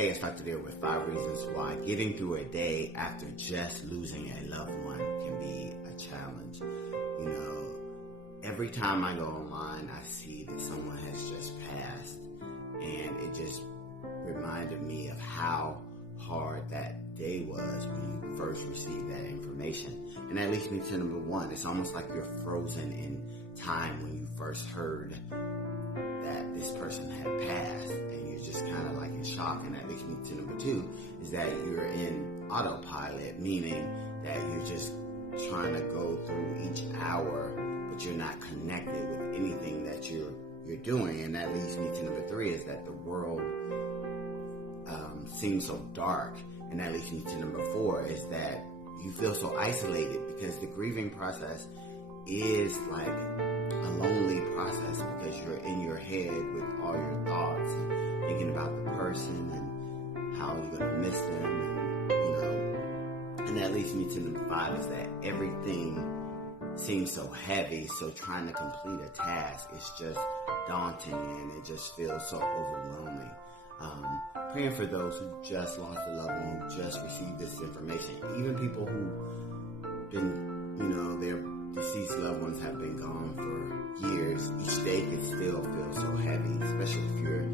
Hey, it's Dr. Deal with 5 reasons why getting through a day after just losing a loved one can be a challenge. You know, every time I go online, I see that someone has just passed, and it just reminded me of how hard that day was when you first received that information. And that leads me to number one. It's almost like you're frozen in time when you first heard that this person had passed, and you're just kind of like in shock. And that leads me to number two, is that you're in autopilot, meaning that you're just trying to go through each hour, but you're not connected with anything that you're doing. And that leads me to number three, is that the world seems so dark. And that leads me to number four, is that you feel so isolated, because the grieving process is like a lonely process, because you're in your head with all your thoughts and thinking about the person and how you're going to miss them, and that leads me to number five, is that everything seems so heavy, so trying to complete a task is just daunting, and it just feels so overwhelming. Praying for those who just lost a loved one, who just received this information, even people who been, their deceased loved ones have been gone for years. Each day can still feel so heavy, especially if you're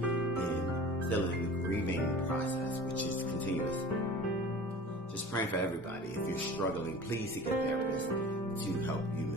still in the grieving process, which is continuous. Just praying for everybody. If you're struggling, please seek a therapist to help you